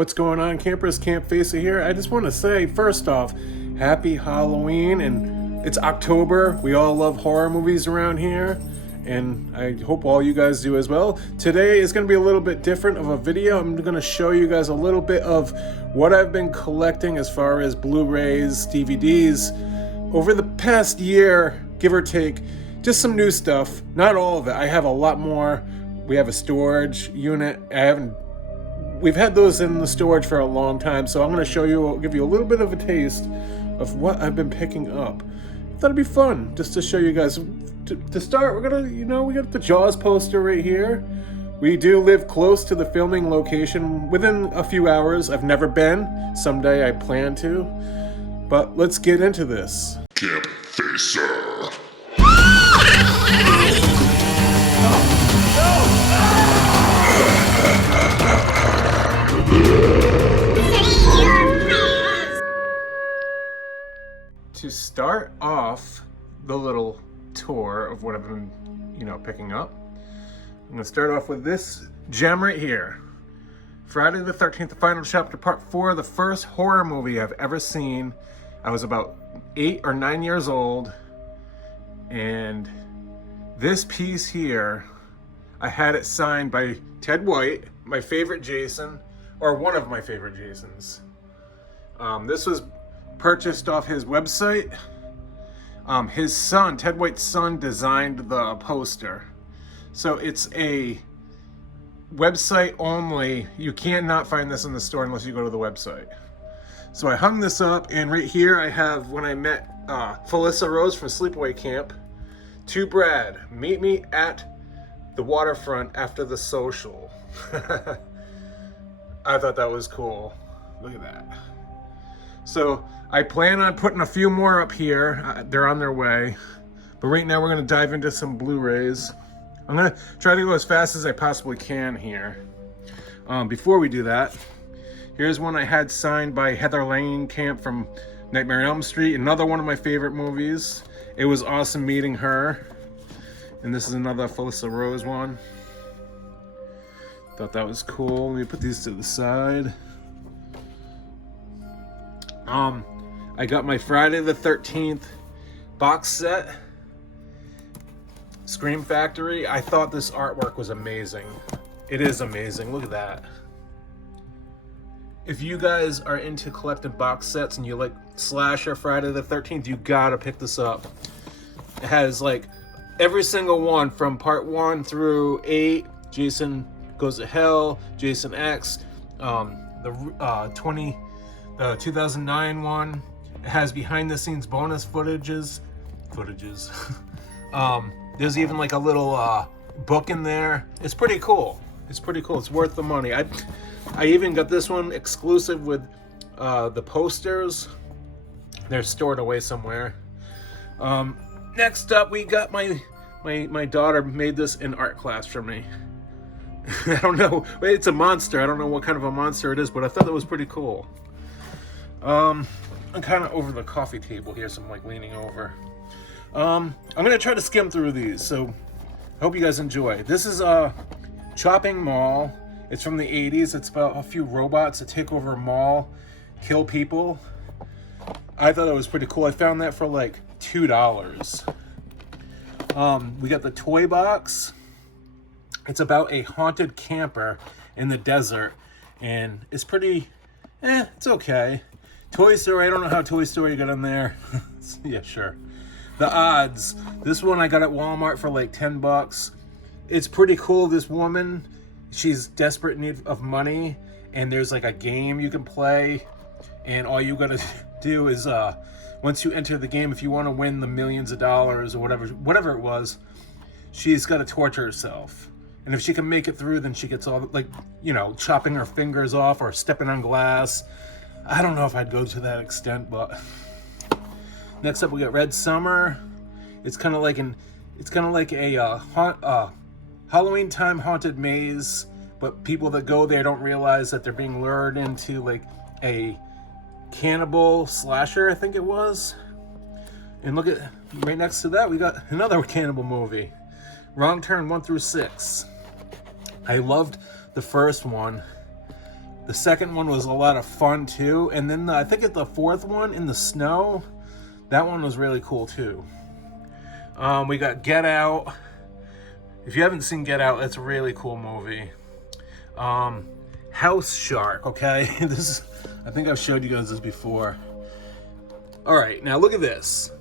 What's going on, campers? Campfacer here. I just want to say, first off, happy Halloween, and it's October. We all love horror movies around here, and I hope all you guys do as well. Today is going to be a little bit different of a video. I'm going to show you guys a little bit of what I've been collecting as far as Blu-rays, DVDs, over the past year, give or take. Just some new stuff, not all of it. I have a lot more. We have a storage unit. We've had those in the storage for a long time, so I'm going to show you, give you a little bit of a taste of what I've been picking up. I thought it'd be fun just to show you guys. To start, we're gonna, we got the Jaws poster right here. We do live close to the filming location, within a few hours. I've never been. Someday I plan to. But let's get into this. Campfacer. To start off the little tour of what I've been, picking up, I'm going to start off with this gem right here. Friday the 13th, the final chapter, part 4, the first horror movie I've ever seen. I was about 8 or 9 years old, and this piece here, I had it signed by Ted White, my favorite Jason, or one of my favorite Jasons. This was purchased off his website. His son, Ted White's son, designed the poster. So it's a website only. You cannot find this in the store unless you go to the website. So I hung this up, and right here I have when I met Felissa Rose from Sleepaway Camp. To Brad, meet me at the waterfront after the social. I thought that was cool. Look at that. So I plan on putting a few more up here. They're on their way. But right now we're going to dive into some Blu-rays. I'm going to try to go as fast as I possibly can here. Before we do that, here's one I had signed by Heather Langenkamp from Nightmare on Elm Street. Another one of my favorite movies. It was awesome meeting her. And this is another Felissa Rose one. Thought that was cool. Let me put these to the side. I got my Friday the 13th box set. Scream Factory. I thought this artwork was amazing. It is amazing. Look at that. If you guys are into collecting box sets and you like slasher Friday the 13th, you gotta pick this up. It has like every single one from part 1 through 8. Jason Goes to Hell, Jason X, the 2009 one. It has behind the scenes bonus footages. There's even like a little book in there. It's pretty cool. It's worth the money. I even got this one exclusive with the posters. They're stored away somewhere. Next up, we got my daughter made this in art class for me. I don't know. It's a monster. I don't know what kind of a monster it is, but I thought that was pretty cool. I'm kind of over the coffee table here, so I'm like leaning over. I'm going to try to skim through these, so I hope you guys enjoy. This is a Chopping Mall. It's from the 80s. It's about a few robots that take over a mall, kill people. I thought it was pretty cool. I found that for like $2. We got the Toy Box. It's about a haunted camper in the desert, and it's pretty, it's okay. Toy Story, I don't know how Toy Story got in there. Yeah, sure. The Odds. This one I got at Walmart for like $10. It's pretty cool. This woman, she's desperate in need of money, and there's like a game you can play, and all you gotta do is, once you enter the game, if you want to win the millions of dollars or whatever it was, she's got to torture herself. And if she can make it through, then she gets all, like, chopping her fingers off or stepping on glass. I don't know if I'd go to that extent, but... Next up, we got Red Summer. It's kind of like a Halloween time haunted maze, but people that go there don't realize that they're being lured into, like, a cannibal slasher, I think it was. And look at, right next to that, we got another cannibal movie. Wrong Turn 1 through 6. I loved the first one. The second one was a lot of fun too. And then I think the fourth one, In the Snow, that one was really cool too. We got Get Out. If you haven't seen Get Out, that's a really cool movie. House Shark, okay? I think I've showed you guys this before. All right, now look at this.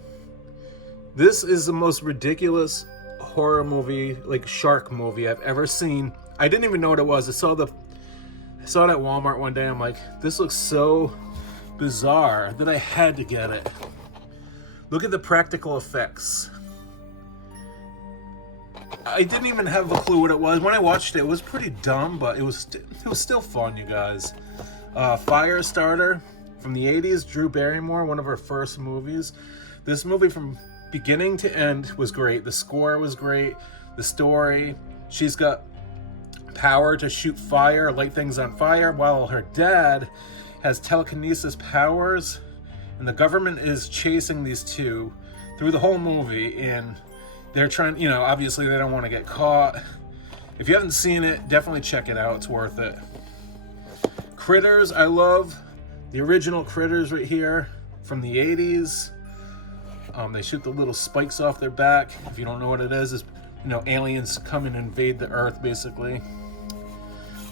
This is the most ridiculous horror movie, like shark movie I've ever seen. I didn't even know what it was. I saw it at Walmart one day. I'm like, this looks so bizarre that I had to get it. Look at the practical effects. I didn't even have a clue what it was. When I watched it, it was pretty dumb, but it was still fun, you guys. Firestarter from the 80s, Drew Barrymore, one of her first movies. This movie from beginning to end was great. The score was great. The story. She's got power to shoot fire, light things on fire, while her dad has telekinesis powers, and the government is chasing these two through the whole movie, and they're trying, you know, obviously they don't want to get caught. If you haven't seen it, definitely check it out. It's worth it. Critters, I love the original Critters right here from the 80s. They shoot the little spikes off their back. If you don't know what it is, it's, you know, aliens come and invade the earth, basically.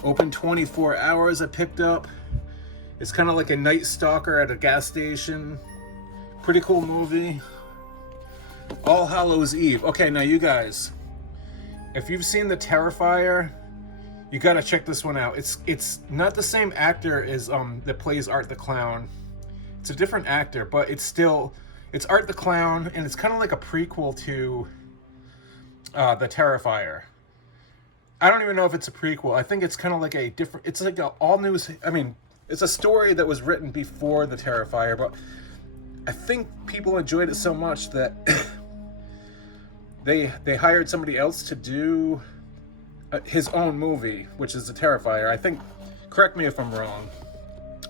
Open 24 Hours I picked up. It's kind of like a night stalker at a gas station. Pretty cool movie. All Hallows Eve. Okay, now you guys, if you've seen The Terrifier, you gotta check this one out. It's not the same actor as that plays Art the Clown. It's a different actor, but it's Art the Clown, and it's kind of like a prequel to The Terrifier. I don't even know if it's a prequel. I think it's kind of like a different. It's like an all new. I mean, it's a story that was written before The Terrifier, but I think people enjoyed it so much that they hired somebody else to do his own movie, which is The Terrifier. I think. Correct me if I'm wrong.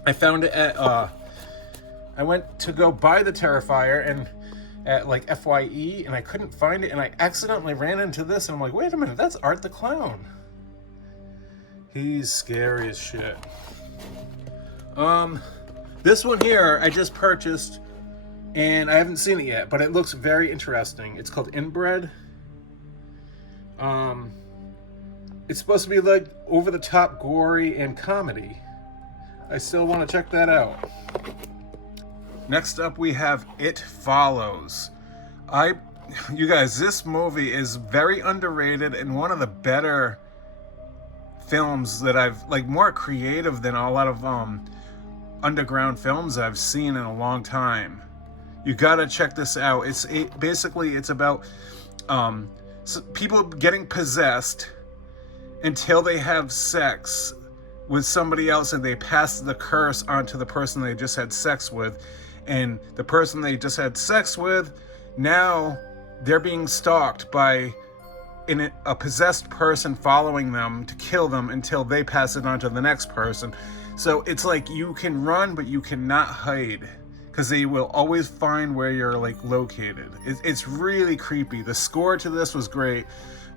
I found it at. I went to go buy The Terrifier and at like FYE, and I couldn't find it, and I accidentally ran into this, and I'm like, wait a minute, that's Art the Clown. He's scary as shit. This one here I just purchased, and I haven't seen it yet, but it looks very interesting. It's called Inbred. It's supposed to be like over the top, gory, and comedy. I still want to check that out. Next up, we have It Follows. You guys, this movie is very underrated and one of the better films that I've, like, more creative than a lot of underground films I've seen in a long time. You gotta check this out. Basically it's about people getting possessed until they have sex with somebody else, and they pass the curse onto the person they just had sex with. And the person they just had sex with, now they're being stalked by a possessed person following them to kill them until they pass it on to the next person. So it's like you can run, but you cannot hide, because they will always find where you're like located. It's really creepy. The score to this was great.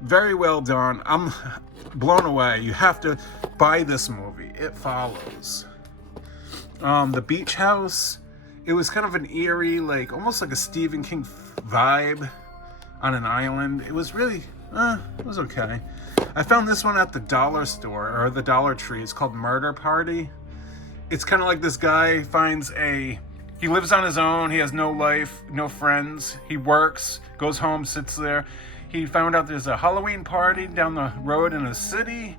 Very well done. I'm blown away. You have to buy this movie. It Follows. The Beach House. It was kind of an eerie, like almost like a Stephen King vibe on an island. It was really, it was okay. I found this one at the dollar store, or the Dollar Tree. It's called Murder Party. It's kind of like this guy he lives on his own. He has no life, no friends. He works, goes home, sits there. He found out there's a Halloween party down the road in a city.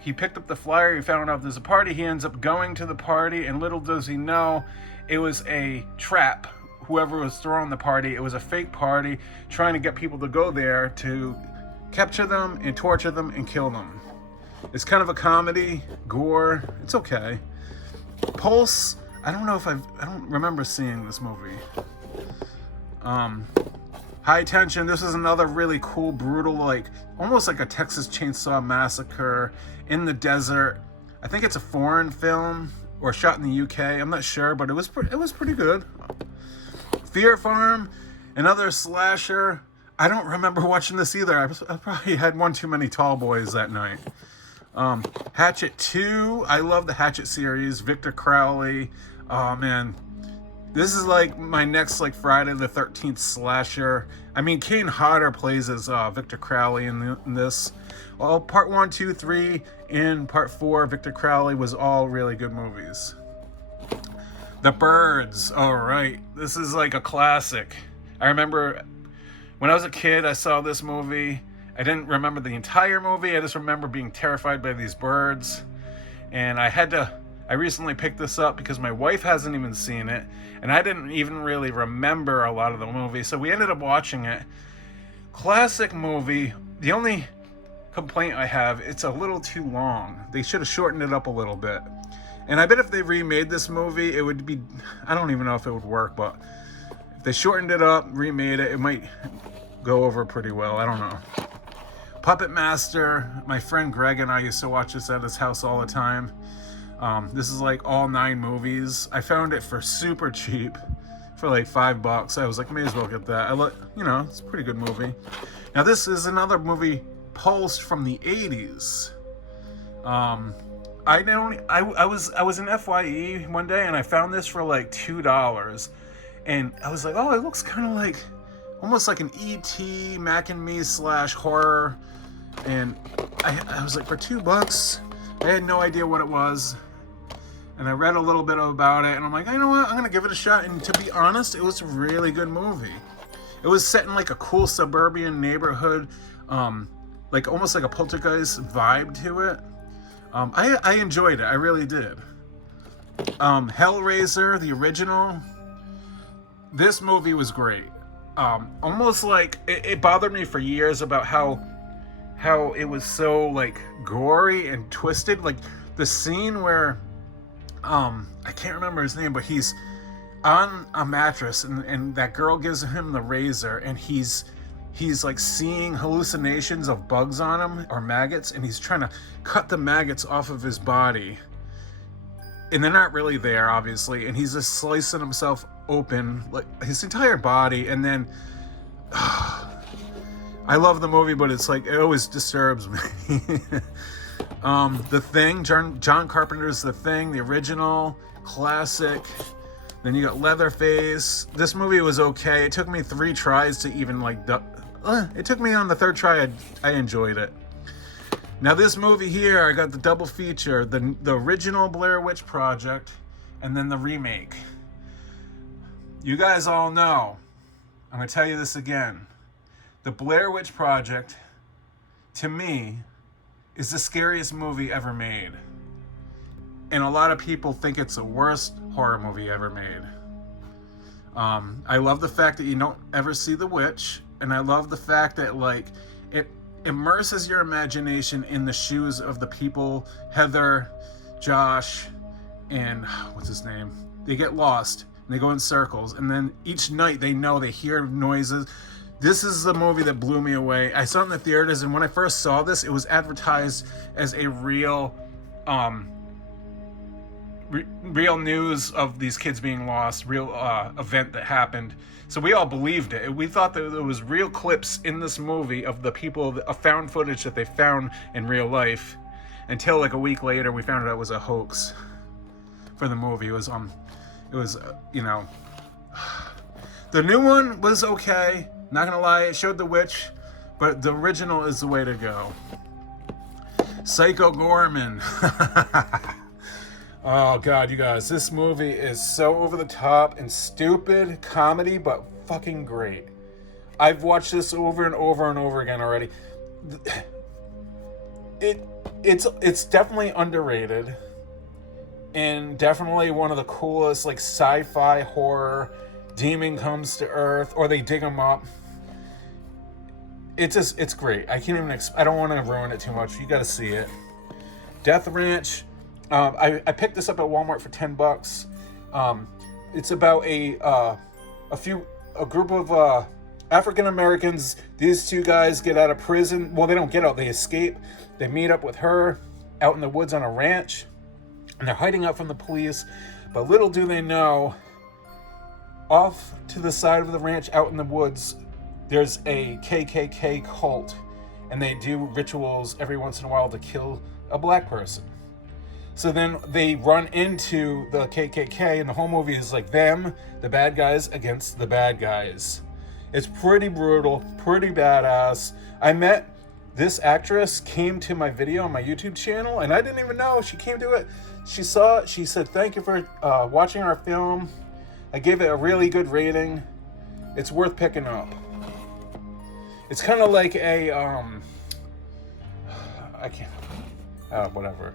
He picked up the flyer. He found out there's a party. He ends up going to the party, and little does he know, it was a trap. Whoever was throwing the party, it was a fake party trying to get people to go there to capture them and torture them and kill them. It's kind of a comedy, gore. It's okay. Pulse. I don't remember seeing this movie. High Tension. This is another really cool, brutal, like almost like a Texas Chainsaw Massacre in the desert. I think it's a foreign film or shot in the UK. I'm not sure, but it was pretty good. Fear Farm, another slasher. I don't remember watching this either. I probably had one too many tall boys that night. Hatchet 2, I love the Hatchet series. Victor Crowley, oh man, this is like my next like Friday the 13th slasher. I mean, Kane Hodder plays as Victor Crowley in this. Well, part 1, 2, 3, and part 4, Victor Crowley was all really good movies. The Birds, all right, this is like a classic. I remember when I was a kid, I saw this movie. I didn't remember the entire movie. I just remember being terrified by these birds. And I recently picked this up because my wife hasn't even seen it. And I didn't even really remember a lot of the movie. So we ended up watching it. Classic movie. The only complaint I have, it's a little too long. They should have shortened it up a little bit. And I bet if they remade this movie, it would be, I don't even know if it would work, but if they shortened it up, remade it, it might go over pretty well. I don't know. Puppet Master, my friend Greg and I used to watch this at his house all the time. This is like all 9 movies. I found it for super cheap, for like $5. I was like, may as well get that. It's a pretty good movie. Now this is another movie pulsed from the 80s. I was in FYE one day and I found this for like $2, and I was like, oh, it looks kind of like almost like an E.T. Mac and Me / horror, and I was like, for $2, I had no idea what it was, and I read a little bit about it, and I'm like, you know what, I'm gonna give it a shot. And to be honest, it was a really good movie. It was set in like a cool suburban neighborhood, like almost like a Poltergeist vibe to it. I enjoyed it. I really did. Hellraiser, the original. This movie was great. Almost like it bothered me for years about how it was so like gory and twisted. Like the scene where I can't remember his name, but he's on a mattress and that girl gives him the razor, and he's like seeing hallucinations of bugs on him or maggots, and he's trying to cut the maggots off of his body, and they're not really there, obviously, and he's just slicing himself open, like his entire body. And then I love the movie, but it's like it always disturbs me. The Thing, John Carpenter's The Thing, the original classic. Then you got Leatherface. This movie was okay. It took me 3 tries to even like it took me on the 3rd try. I enjoyed it. Now this movie here, I got the double feature, the original Blair Witch Project and then the remake. You guys all know, I'm going to tell you this again. The Blair Witch Project, to me, is the scariest movie ever made. And a lot of people think it's the worst horror movie ever made. I love the fact that you don't ever see the witch, and I love the fact that like it immerses your imagination in the shoes of the people, Heather, Josh, and what's his name? They get lost and they go in circles, and then each night they hear noises. This is the movie that blew me away. I saw it in the theaters, and when I first saw this, it was advertised as a real real news of these kids being lost, real event that happened. So we all believed it. We thought that there was real clips in this movie of the people, found footage that they found in real life, until like a week later we found out it was a hoax for the movie. It was the new one was okay, not gonna lie, it showed the witch, but the original is the way to go. Psycho Gorman. Oh god, you guys, this movie is so over the top and stupid comedy, but fucking great. I've watched this over and over and over again already. It's definitely underrated, and definitely one of the coolest like sci-fi horror. Demon comes to Earth, or they dig him up. It's great. I can't even. I don't want to ruin it too much. You got to see it. Death Ranch. I picked this up at Walmart for $10. It's about a group of African Americans. These 2 guys get out of prison. Well, they don't get out. They escape. They meet up with her out in the woods on a ranch, and they're hiding out from the police. But little do they know, off to the side of the ranch, out in the woods, there's a KKK cult, and they do rituals every once in a while to kill a black person. So then they run into the KKK, and the whole movie is like them, the bad guys, against the bad guys. It's pretty brutal, pretty badass. I met this actress, came to my video on my YouTube channel, and I didn't even know she came to it. She saw it, she said, "Thank you for watching our film." I gave it a really good rating. It's worth picking up. It's kind of like a, whatever.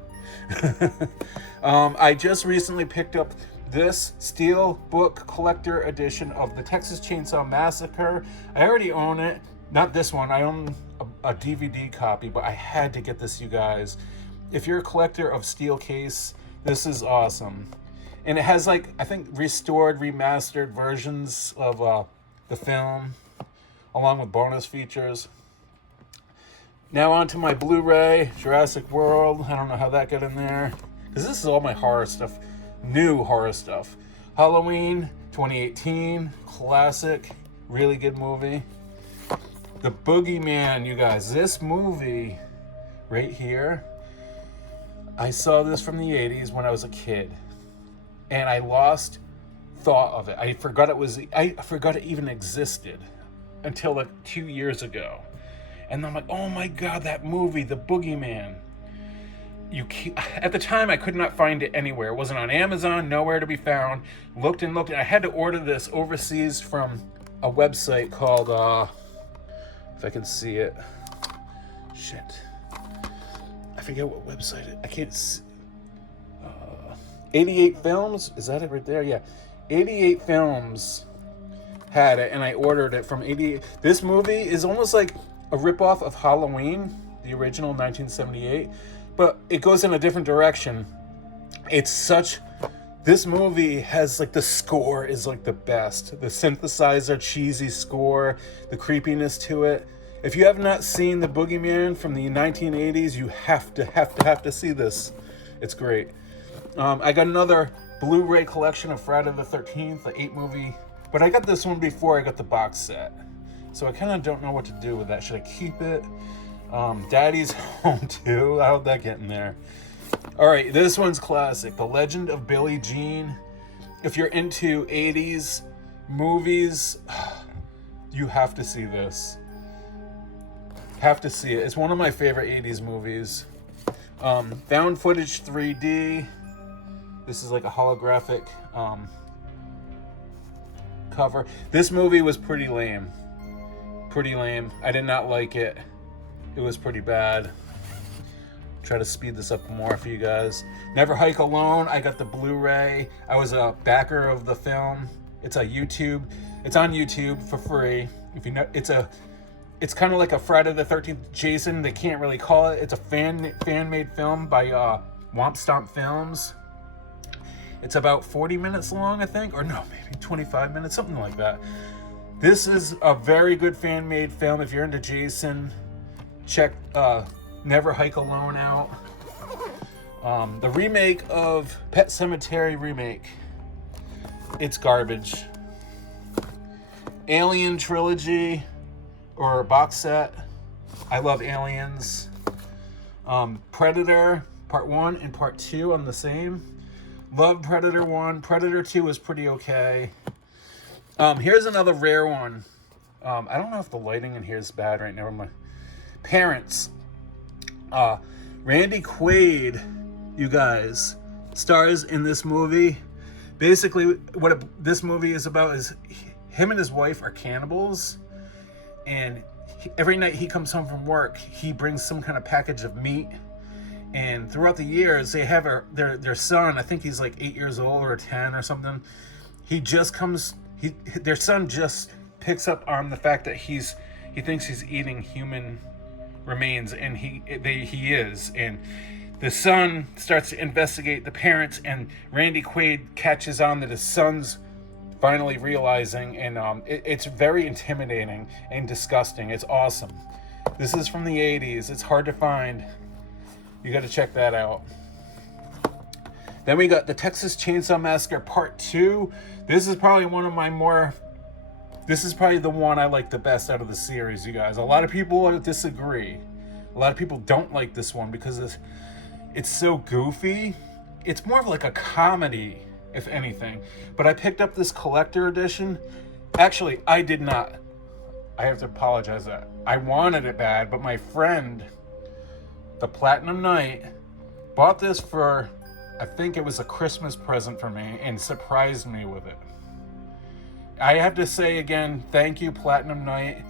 I just recently picked up this steel book collector edition of the Texas Chainsaw Massacre. I already own it. Not this one. I own a DVD copy, but I had to get this, you guys. If you're a collector of steel case, this is awesome. And it has, like, I think restored, remastered versions of the film, along with bonus features. Now on to my Blu-ray, Jurassic World. I don't know how that got in there, because this is all my horror stuff, new horror stuff. Halloween 2018, classic, really good movie. The Boogeyman, you guys. This movie right here, I saw this from the 80s when I was a kid, and I lost thought of it. I forgot it even existed until like 2 years ago. And I'm like, oh my God, that movie, The Boogeyman. At the time, I could not find it anywhere. It wasn't on Amazon, nowhere to be found. Looked and looked, and I had to order this overseas from a website called, if I can see it. Shit. I forget what website I can't see. 88 Films? Is that it right there? Yeah. 88 Films had it, and I ordered it from 88. This movie is almost like a ripoff of Halloween, the original 1978, but it goes in a different direction. This movie has, like, the score is like the best. The synthesizer, cheesy score, the creepiness to it. If you have not seen The Boogeyman from the 1980s, you have to see this. It's great. I got another Blu Ray collection of Friday the 13th, the 8-movie, but I got this one before I got the box set. So I kind of don't know what to do with that. Should I keep it? Daddy's Home too. How'd that get in there? All right, this one's classic. The Legend of Billie Jean. If you're into 80s movies, you have to see this. Have to see it. It's one of my favorite 80s movies. Found footage 3D. This is like a holographic cover. This movie was pretty lame. Pretty lame. I did not like it. It was pretty bad. Try to speed this up more for you guys. Never Hike Alone. I got the Blu-ray. I was a backer of the film. It's on YouTube for free. If you know, it's kind of like a Friday the 13th Jason. They can't really call it. It's a fan-made film by Womp Stomp Films. It's about 40 minutes long, I think, or no, maybe 25 minutes, something like that. This is a very good fan-made film. If you're into Jason, check Never Hike Alone out. The remake of Pet Sematary remake. It's garbage. Alien trilogy or box set. I love Aliens. Predator Part 1 and Part 2 on the same. Love Predator 1. Predator 2 is pretty okay. Here's another rare one. I don't know if the lighting in here is bad right now. My Parents. Randy Quaid, you guys, stars in this movie. Basically, this movie is about is him and his wife are cannibals, and every night he comes home from work, he brings some kind of package of meat. And throughout the years, they have their son. I think he's like 8 years old or 10 or something. Their son just picks up on the fact that he thinks he's eating human remains, and he is. And the son starts to investigate the parents, and Randy Quaid catches on that his son's finally realizing, and it's very intimidating and disgusting. It's awesome. This is from the 80s. It's hard to find. You got to check that out. Then we got the Texas Chainsaw Massacre Part 2. This is probably the one I like the best out of the series, you guys. A lot of people disagree. A lot of people don't like this one because It's so goofy. It's more of like a comedy, if anything. But I picked up this collector edition. Actually, I did not. I have to apologize that. I wanted it bad, but my friend, the Platinum Knight, bought this for, I think it was a Christmas present for me, and surprised me with it. I have to say again, thank you, Platinum Knight.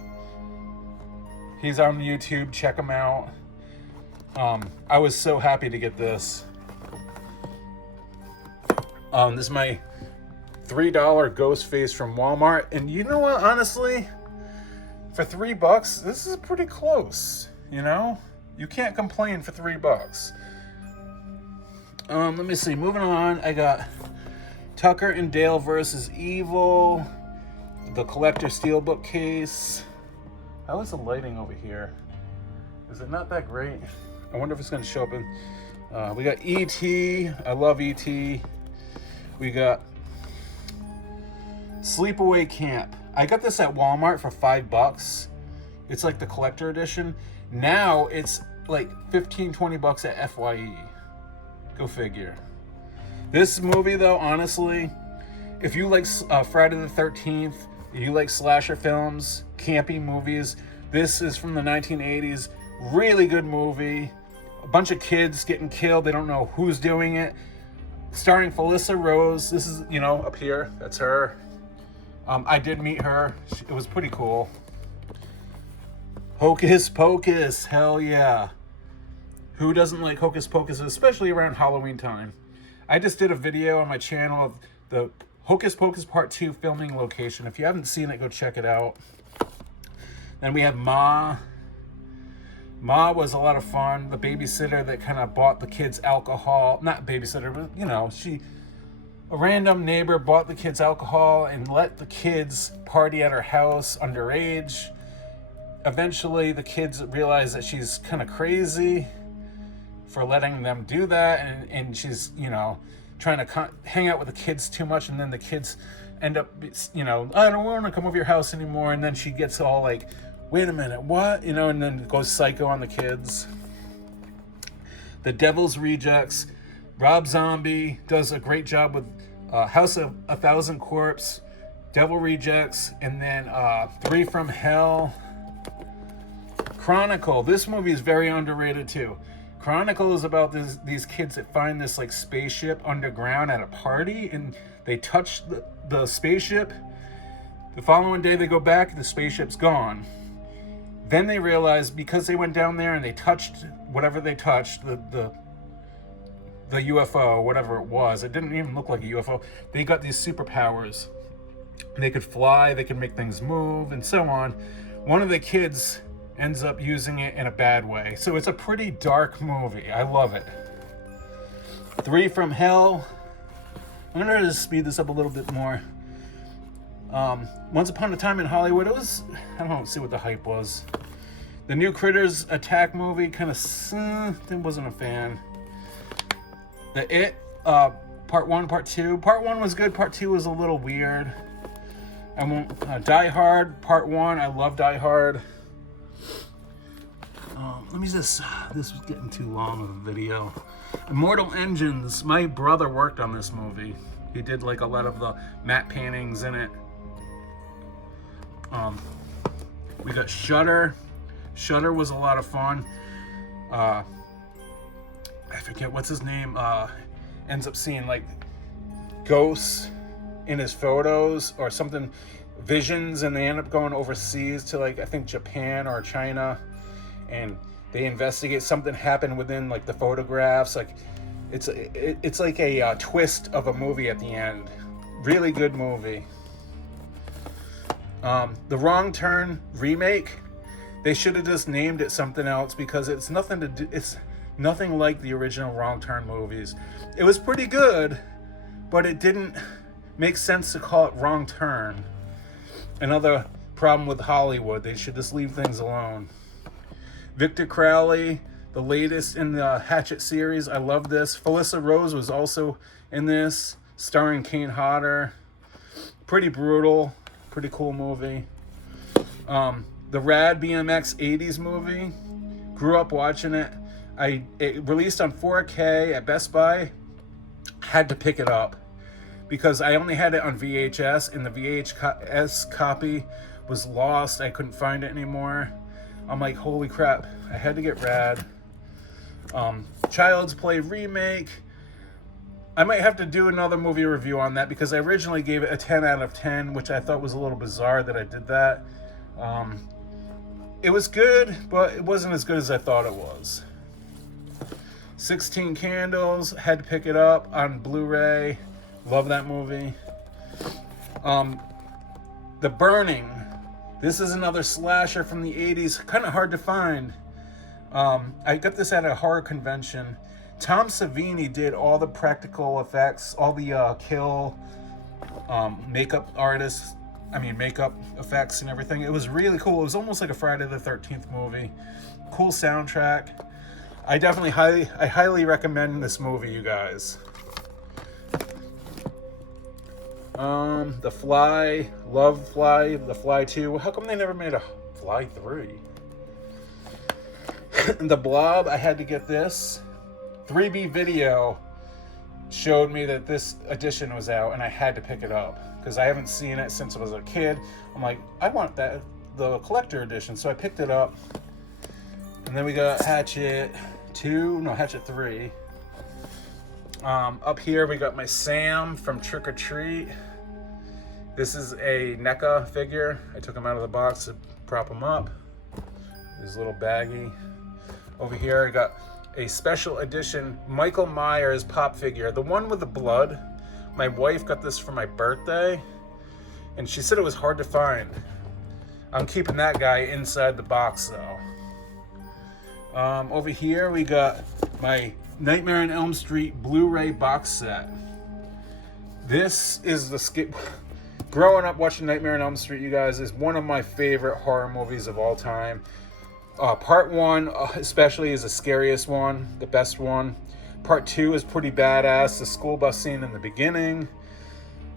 He's on YouTube, check him out. I was so happy to get this. This is my $3 ghost face from Walmart. And you know what, honestly, for $3, this is pretty close, you know? You can't complain for $3. Let me see, moving on, I got Tucker and Dale versus Evil, the collector steelbook case. How is the lighting over here? Is it not that great? I wonder if it's going to show up in... we got E.T. I love E.T. We got Sleepaway Camp. I got this at Walmart for $5. It's like the collector edition. Now it's like $15-20 at FYE. Go figure. This movie, though, honestly, if you like Friday the 13th, you like slasher films, campy movies, this is from the 1980s. Really good movie. A bunch of kids getting killed. They don't know who's doing it. Starring Felissa Rose. This is, you know, up here. That's her. I did meet her. It was pretty cool. Hocus Pocus. Hell yeah. Who doesn't like Hocus Pocus, especially around Halloween time? I just did a video on my channel of the Hocus Pocus Part 2 filming location. If you haven't seen it, go check it out. Then we have Ma. Ma was a lot of fun. The babysitter that kind of bought the kids alcohol. Not babysitter, but, you know, a random neighbor bought the kids alcohol and let the kids party at her house underage. Eventually, the kids realize that she's kind of crazy for letting them do that, and she's, you know, trying to hang out with the kids too much, and then the kids end up, you know, I don't want to come over your house anymore, and then she gets all like, wait a minute, what? You know, and then goes psycho on the kids. The Devil's Rejects. Rob Zombie does a great job with House of a Thousand Corpse, Devil Rejects, and then Three from Hell. Chronicle. This movie is very underrated too. Chronicle is about these kids that find this like spaceship underground at a party, and they touch the spaceship. The following day they go back, the spaceship's gone. Then they realize because they went down there and they touched whatever they touched, the UFO, whatever it was, it didn't even look like a UFO. They got these superpowers. They could fly, they could make things move, and so on. One of the kids ends up using it in a bad way. So it's a pretty dark movie. I love it. Three from Hell. I'm going to just speed this up a little bit more. Once Upon a Time in Hollywood, it was, I don't know, see what the hype was. The new Critters Attack movie, kind of, wasn't a fan. The It, Part 1, Part 2. Part 1 was good, Part 2 was a little weird. I won't, Die Hard, Part 1, I love Die Hard. Let me just, this was getting too long of a video. Immortal Engines, my brother worked on this movie. He did like a lot of the matte paintings in it. We got Shudder. Shudder was a lot of fun. I forget what's his name. Ends up seeing like ghosts in his photos or something, visions, and they end up going overseas to like, I think Japan or China, and they investigate. Something happened within like the photographs. Like it's like a twist of a movie at the end. Really good movie. The Wrong Turn remake, they should have just named it something else because it's nothing to do. It's nothing like the original Wrong Turn movies. It was pretty good, but it didn't make sense to call it Wrong Turn. Another problem with Hollywood, they should just leave things alone. Victor Crowley, the latest in the Hatchet series. I love this. Felissa Rose was also in this, starring Kane Hodder. Pretty brutal, pretty cool movie. The Rad BMX 80s movie. Grew up watching it. It released on 4K at Best Buy. Had to pick it up because I only had it on VHS, and the VHS copy was lost. I couldn't find it anymore. I'm like, holy crap, I had to get Rad. Child's Play remake. I might have to do another movie review on that because I originally gave it a 10 out of 10, which I thought was a little bizarre that I did that. It was good, but it wasn't as good as I thought it was. 16 Candles, had to pick it up on Blu-ray. Love that movie. The Burning. This is another slasher from the 80s. Kind of hard to find. I got this at a horror convention. Tom Savini did all the practical effects, all the kill makeup effects and everything. It was really cool. It was almost like a Friday the 13th movie. Cool soundtrack. I highly recommend this movie, you guys. The Fly, love Fly, The Fly 2. How come they never made a Fly 3? The Blob, I had to get this. 3B Video showed me that this edition was out, and I had to pick it up because I haven't seen it since I was a kid. I'm like, I want the collector edition, so I picked it up. And then we got Hatchet 3. Up here we got my Sam from Trick or Treat. This is a Neca figure. I took him out of the box to prop him up. His little baggie. Over here I got a special edition Michael Myers pop figure, the one with the blood. My wife got this for my birthday, and she said it was hard to find. I'm keeping that guy inside the box though. Over here we got my Nightmare on Elm Street Blu Ray box set. This is growing up watching Nightmare on Elm Street, you guys, is one of my favorite horror movies of all time. Part 1 especially is the scariest one, the best one. Part 2 is pretty badass. The school bus scene in the beginning.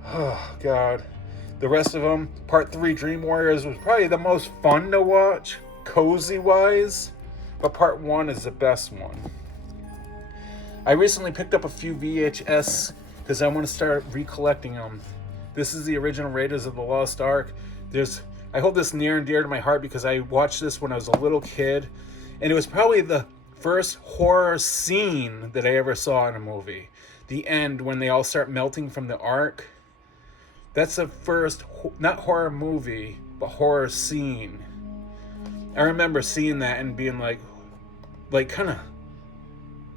Oh, God. The rest of them. Part 3, Dream Warriors, was probably the most fun to watch, cozy-wise. But Part 1 is the best one. I recently picked up a few VHS because I want to start recollecting them. This is the original Raiders of the Lost Ark. I hold this near and dear to my heart because I watched this when I was a little kid, and it was probably the first horror scene that I ever saw in a movie. The end, when they all start melting from the Ark. That's the first, not horror movie, but horror scene. I remember seeing that and being like kind of,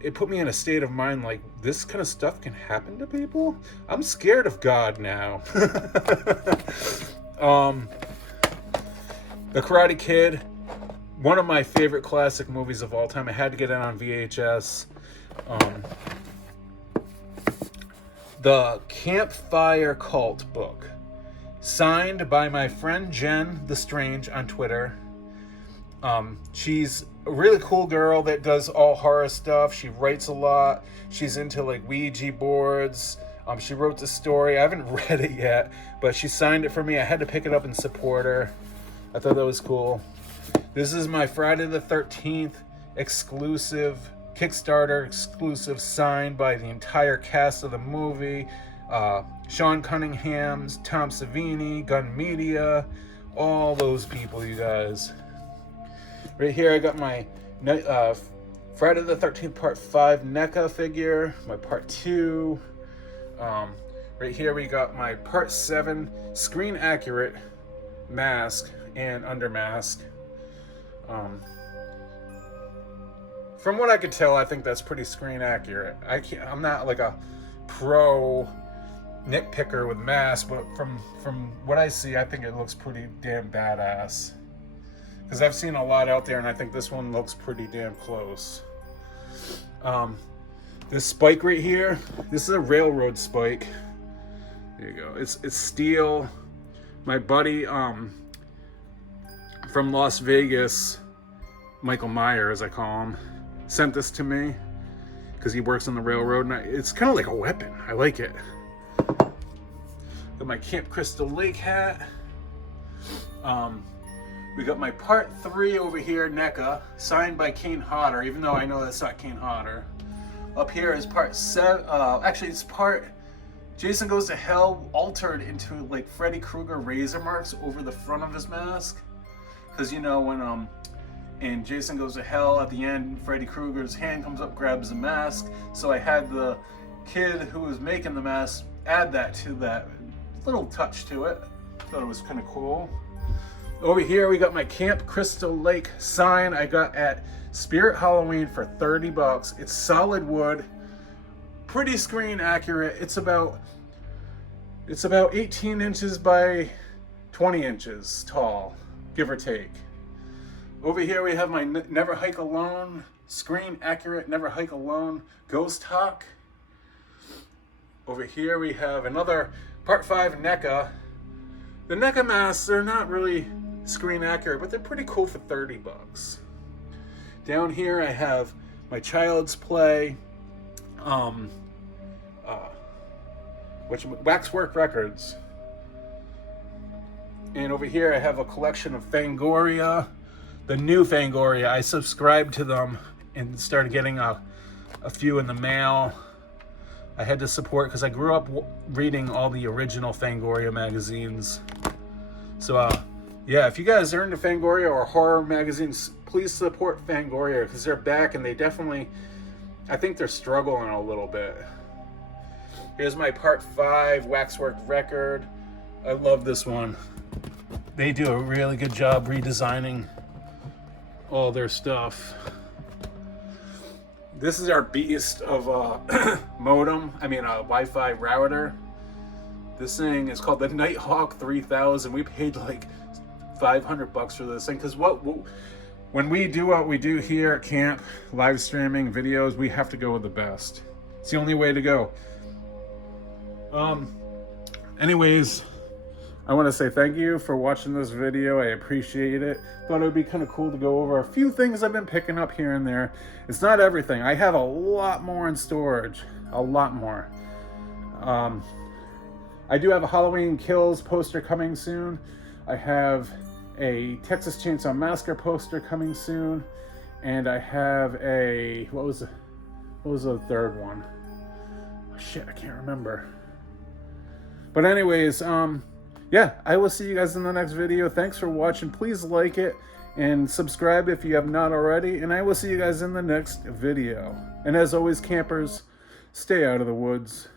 it put me in a state of mind like, this kind of stuff can happen to people? I'm scared of God now. The Karate Kid, one of my favorite classic movies of all time. I had to get it on VHS. The Campfire Cult book, signed by my friend Jen the Strange on Twitter. She's a really cool girl that does all horror stuff. She writes a lot. She's into like Ouija boards. She wrote the story. I haven't read it yet, but she signed it for me. I had to pick it up and support her. I thought that was cool. This is my Friday the 13th exclusive, Kickstarter exclusive, signed by the entire cast of the movie. Sean Cunningham's, Tom Savini, Gun Media, all those people, you guys. Right here I got my Friday the 13th Part 5 NECA figure, my Part 2. Right here we got my Part 7 screen accurate mask and under mask. From what I could tell, I think that's pretty screen accurate. I'm not like a pro nitpicker with masks, but from what I see, I think it looks pretty damn badass. Because I've seen a lot out there, and I think this one looks pretty damn close. This spike right here, this is a railroad spike. There you go. It's steel. My buddy from Las Vegas, Michael Myers, I call him, sent this to me because he works on the railroad, and it's kind of like a weapon. I like it. Got my Camp Crystal Lake hat. We got my part 3 over here, Neca, signed by Kane Hodder, even though I know that's not Kane Hodder. Up here is part 7, actually it's part Jason Goes to Hell altered into like Freddy Krueger razor marks over the front of his mask. Because you know when in Jason Goes to Hell at the end, Freddy Krueger's hand comes up, grabs the mask. So I had the kid who was making the mask add that to that little touch to it. Thought it was kind of cool. Over here we got my Camp Crystal Lake sign I got at Spirit Halloween for 30 bucks. It's solid wood, pretty screen accurate. It's about 18 inches by 20 inches tall, give or take. Over here we have my Never Hike Alone, screen accurate Never Hike Alone Ghost Hawk. Over here we have another part 5 NECA. The NECA masks, they're not really screen accurate, but they're pretty cool for 30 bucks. Down here I have my Child's Play, Waxwork Records. And over here I have a collection of Fangoria, the new Fangoria. I subscribed to them and started getting a few in the mail. I had to support because I grew up reading all the original Fangoria magazines. So yeah, if you guys are into Fangoria or horror magazines, please support Fangoria because they're back and they definitely, I think they're struggling a little bit. Here's my part 5 Waxwork record. I love this one. They do a really good job redesigning all their stuff. This is our beast of a Wi-Fi router. This thing is called the Nighthawk 3000. We paid like 500 bucks for this thing because when we do what we do here at camp, live streaming videos, we have to go with the best. It's the only way to go. Anyways, I want to say thank you for watching this video. I appreciate it. Thought it would be kind of cool to go over a few things I've been picking up here and there. It's not everything. I have a lot more in storage. A lot more. I do have a Halloween Kills poster coming soon. I have a Texas Chainsaw Massacre poster coming soon. And I have a... What was the third one? Oh, shit, I can't remember. But anyways, yeah, I will see you guys in the next video. Thanks for watching. Please like it and subscribe if you have not already. And I will see you guys in the next video. And as always, campers, stay out of the woods.